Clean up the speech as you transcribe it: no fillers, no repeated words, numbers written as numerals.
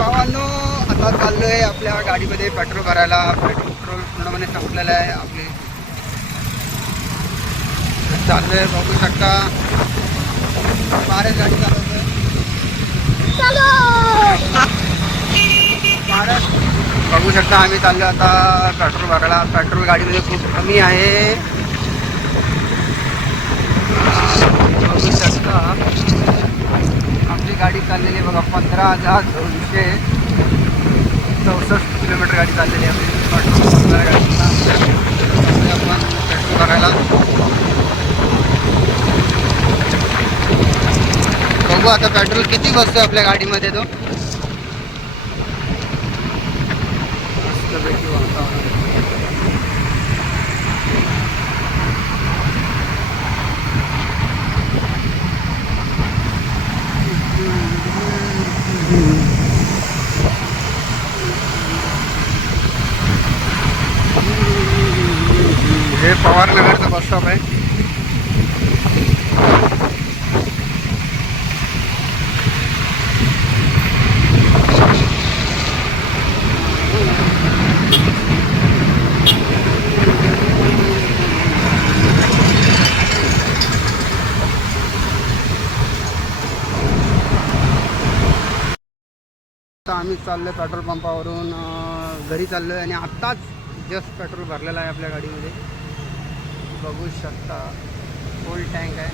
भावांनो, आता चाललोय आपल्या गाडीमध्ये पेट्रोल भरायला. पेट्रोल पूर्णपणे संपलेलं आहे आपले. चाललोय, बघू शकता. बाहेर गाडी चालवतोय. बघू शकता आम्ही चाललो आता पेट्रोल भरायला. पेट्रोल गाडीमध्ये खूप कमी आहे. बघू शकता आपली गाडी चाललेली बघा 15,264 किलोमीटर गाडी चाललेली आहे आपली पेट्रोल गाडीला. आपण पेट्रोल भरायला बघू आता पेट्रोल किती बसतो आपल्या गाडीमध्ये. तो मस्तपैकी वातावरण. हे पवारनगरचा बस स्टॉप आहे. आता आम्ही चाललो पेट्रोल पंपावरून घरी चाललो आहे आणि आत्ताच जस्ट पेट्रोल भरलेलं आहे आपल्या गाडीमध्ये. बघू शकता फुल टँक आहे.